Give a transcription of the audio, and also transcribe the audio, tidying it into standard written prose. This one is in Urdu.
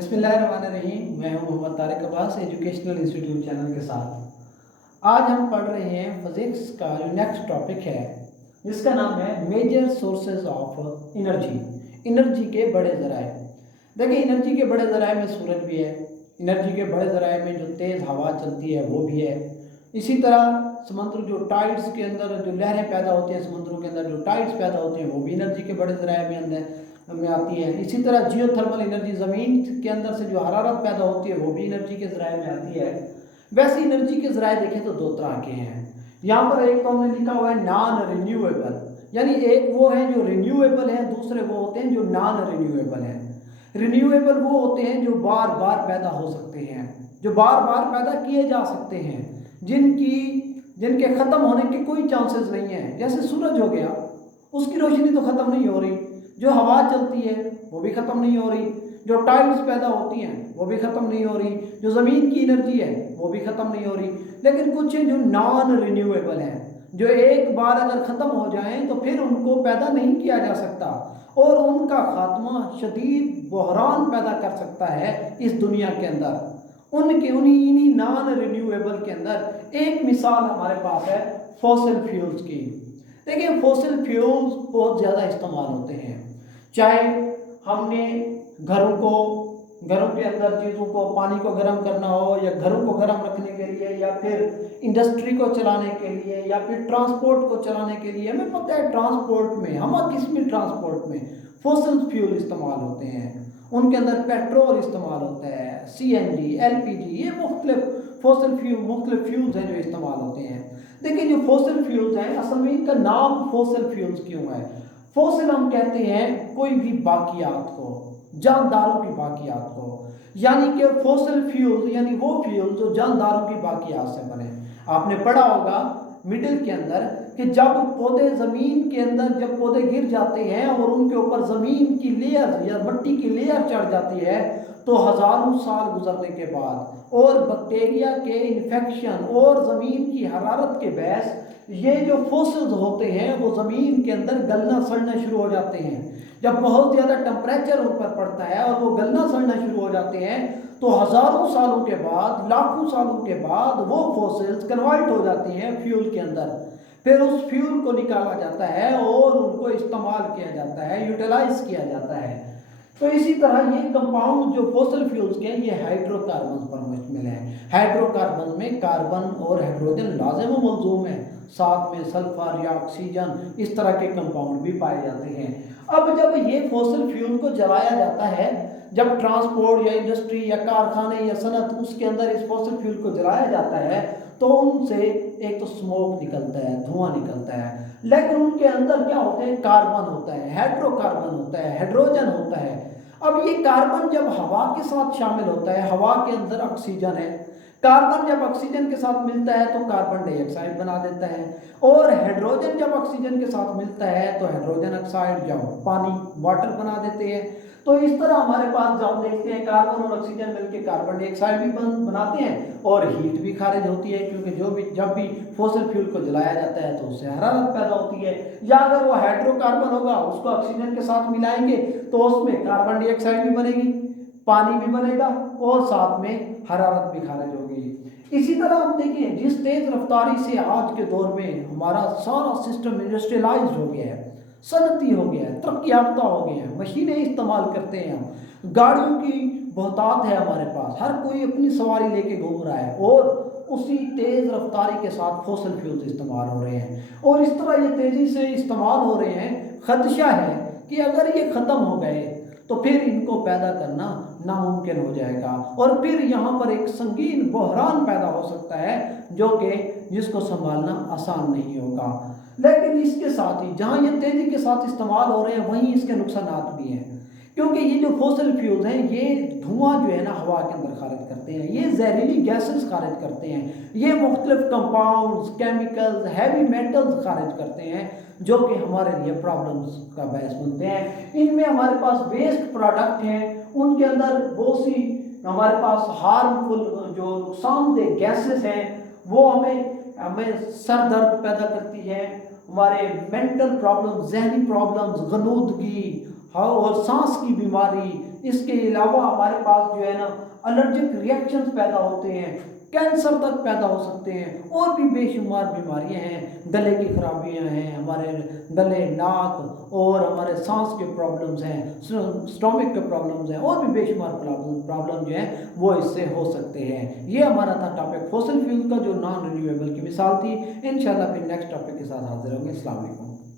بسم اللہ الرحمن الرحیم، میں ہوں محمد طارق عباس ایجوکیشنل انسٹیٹیوٹ چینل کے ساتھ۔ آج ہم پڑھ رہے ہیں فزکس کا جو نیکسٹ ٹاپک ہے جس کا نام ہے میجر سورسز آف انرجی کے بڑے ذرائع۔ دیکھیں، انرجی کے بڑے ذرائع میں سورج بھی ہے، انرجی کے بڑے ذرائع میں جو تیز ہوا چلتی ہے وہ بھی ہے، اسی طرح سمندر جو ٹائڈس کے اندر جو لہریں پیدا ہوتی ہیں، سمندروں کے اندر جو ٹائڈس پیدا ہوتے ہیں وہ بھی انرجی کے بڑے ذرائع میں آتی ہے۔ اسی طرح جیو تھرمل انرجی، زمین کے اندر سے جو حرارت پیدا ہوتی ہے وہ بھی انرجی کے ذرائع میں آتی ہے۔ ویسے انرجی کے ذرائع دیکھیں تو دو طرح کے ہیں۔ یہاں پر ایک تو ہم نے لکھا ہوا ہے نان رینیویبل، یعنی ایک وہ ہیں جو رینیویبل ہیں، دوسرے وہ ہوتے ہیں جو نان رینیویبل ہیں۔ رینیویبل وہ ہوتے ہیں جو بار بار پیدا ہو سکتے ہیں، جو بار بار پیدا کیے جا سکتے ہیں، جن کے ختم ہونے کے کوئی چانسز نہیں ہیں۔ جیسے سورج ہو گیا، اس کی روشنی تو ختم نہیں ہو رہی، جو ہوا چلتی ہے وہ بھی ختم نہیں ہو رہی، جو ٹائڈس پیدا ہوتی ہیں وہ بھی ختم نہیں ہو رہی، جو زمین کی انرجی ہے وہ بھی ختم نہیں ہو رہی۔ لیکن کچھ ہیں جو نان رینیویبل ہیں، جو ایک بار اگر ختم ہو جائیں تو پھر ان کو پیدا نہیں کیا جا سکتا، اور ان کا خاتمہ شدید بحران پیدا کر سکتا ہے اس دنیا کے اندر۔ انہی نان رینیویبل کے اندر ایک مثال ہمارے پاس ہے فوسل فیولز کی۔ دیکھیں، فوسل فیولز بہت زیادہ استعمال ہوتے ہیں، چاہے ہم نے گھروں کے اندر چیزوں کو، پانی کو گرم کرنا ہو، یا گھروں کو گرم رکھنے کے لیے، یا پھر انڈسٹری کو چلانے کے لیے، یا پھر ٹرانسپورٹ کو چلانے کے لیے۔ ہمیں پتہ ہے ٹرانسپورٹ میں، قسمی ٹرانسپورٹ میں فوسل فیول استعمال ہوتے ہیں، ان کے اندر پیٹرول استعمال ہوتا ہے، سی این جی، ایل پی جی، یہ مختلف فیولز ہیں جو استعمال ہوتے ہیں۔ دیکھیں، جو فوسل فیولز ہیں، اصل میں ان کا نام فوسل فیولز کیوں ہے؟ فوسل ہم کہتے ہیں کوئی بھی باقیات کو، جانداروں کی باقیات کو، یعنی کہ فوسل فیول یعنی وہ فیول جو جانداروں کی باقیات سے بنے۔ آپ نے پڑھا ہوگا مڈل کے اندر کہ جب پودے زمین کے اندر، جب پودے گر جاتے ہیں اور ان کے اوپر زمین کی لیئر یا مٹی کی لیئر چڑھ جاتی ہے، تو ہزاروں سال گزرنے کے بعد اور بیکٹیریا کے انفیکشن اور زمین کی حرارت کے باعث یہ جو فوسلز ہوتے ہیں وہ زمین کے اندر گلنا سڑنا شروع ہو جاتے ہیں۔ جب بہت زیادہ ٹمپریچر ان پر پڑتا ہے اور وہ گلنا سڑنا شروع ہو جاتے ہیں، تو ہزاروں سالوں کے بعد، لاکھوں سالوں کے بعد وہ فوسلز کنورٹ ہو جاتی ہیں فیول کے اندر۔ پھر اس فیول کو نکالا جاتا ہے اور ان کو استعمال کیا جاتا ہے، یوٹیلائز کیا جاتا ہے۔ تو اسی طرح یہ کمپاؤنڈ جو فوسل فیولز کے ہیں، یہ ہائیڈرو کاربن پر مشتمل ہیں۔ ہائیڈرو کاربن میں کاربن اور ہائیڈروجن لازم و ملزوم ہے، ساتھ میں سلفر یا آکسیجن، اس طرح کے کمپاؤنڈ بھی پائے جاتے ہیں۔ اب جب یہ فوسل فیول کو جلایا جاتا ہے، جب ٹرانسپورٹ یا انڈسٹری یا کارخانے یا صنعت، اس کے اندر اس فوسل فیول کو جلایا جاتا ہے، تو ان سے ایک تو اسموک نکلتا ہے، دھواں نکلتا ہے، لیکن ان کے اندر کیا ہوتے ہیں؟ کاربن ہوتا ہے، ہائیڈرو کاربن ہوتا ہے، ہائیڈروجن ہوتا ہے۔ اب یہ کاربن جب ہوا کے ساتھ شامل ہوتا ہے، ہوا کے اندر آکسیجن ہے، کاربن جب آکسیجن کے ساتھ ملتا ہے تو کاربن ڈائی آکسائڈ بنا دیتا ہے، اور ہائیڈروجن جب آکسیجن کے ساتھ ملتا ہے تو ہائیڈروجن آکسائڈ یا پانی، واٹر بنا دیتے ہیں۔ تو اس طرح ہمارے پاس جب دیکھتے ہیں کاربن اور آکسیجن مل کے کاربن ڈائی آکسائڈ بھی بناتے ہیں، اور ہیٹ بھی خارج ہوتی ہے، کیونکہ جب بھی فوسل فیول کو جلایا جاتا ہے تو اس سے حرارت پیدا ہوتی ہے۔ یا اگر وہ ہائیڈرو کاربن ہوگا، اس کو آکسیجن کے ساتھ ملائیں گے تو اس میں کاربن ڈائی آکسائڈ بھی بنے گی، پانی بھی بنے گا، اور ساتھ میں حرارت بھی خارج ہوگی۔ اسی طرح ہم دیکھیں، جس تیز رفتاری سے آج کے دور میں ہمارا سارا سسٹم انڈسٹریلائز ہو گیا ہے، صنعتی ہو گیا ہے، ترقی یافتہ ہو گیا ہے، مشینیں استعمال کرتے ہیں ہم، گاڑیوں کی بہتات ہے ہمارے پاس، ہر کوئی اپنی سواری لے کے گھوم رہا ہے، اور اسی تیز رفتاری کے ساتھ فوسل فیولز استعمال ہو رہے ہیں، اور اس طرح یہ تیزی سے استعمال ہو رہے ہیں۔ خدشہ ہے کہ اگر یہ ختم ہو گئے تو پھر ان کو پیدا کرنا ناممکن ہو جائے گا، اور پھر یہاں پر ایک سنگین بحران پیدا ہو سکتا ہے جس کو سنبھالنا آسان نہیں ہوگا۔ لیکن اس کے ساتھ ہی جہاں یہ تیزی کے ساتھ استعمال ہو رہے ہیں، وہیں اس کے نقصانات بھی ہیں، کیونکہ یہ جو فوسل فیولز ہیں یہ دھواں جو ہے نا ہوا کے اندر خارج کرتے ہیں، یہ زہریلی گیسز خارج کرتے ہیں، یہ مختلف کمپاؤنڈز، کیمیکلز، ہیوی میٹلز خارج کرتے ہیں، جو کہ ہمارے لیے پرابلمز کا باعث بنتے ہیں۔ ان میں ہمارے پاس ویسٹ پروڈکٹ ہیں، ان کے اندر بہت سی ہمارے پاس ہارمفل جو نقصان دہ گیسز ہیں، وہ ہمیں سر درد پیدا کرتی ہے، ہمارے مینٹل پرابلم، ذہنی پرابلمز، غنودگی اور سانس کی بیماری، اس کے علاوہ ہمارے پاس جو ہے نا الرجک ریئیکشنز پیدا ہوتے ہیں، کینسر تک پیدا ہو سکتے ہیں، اور بھی بے شمار بیماریاں ہیں، گلے کی خرابیاں ہیں، ہمارے گلے، ناک اور ہمارے سانس کے پرابلمز ہیں، سٹومک کے پرابلمز ہیں، اور بھی بے شمار پرابلم جو ہیں وہ اس سے ہو سکتے ہیں۔ یہ ہمارا تھا ٹاپک فوسل فیول کا جو نان رینیویبل کی مثال تھی۔ انشاءاللہ پھر نیکسٹ ٹاپک کے ساتھ حاضر ہوں گے۔ السلام علیکم۔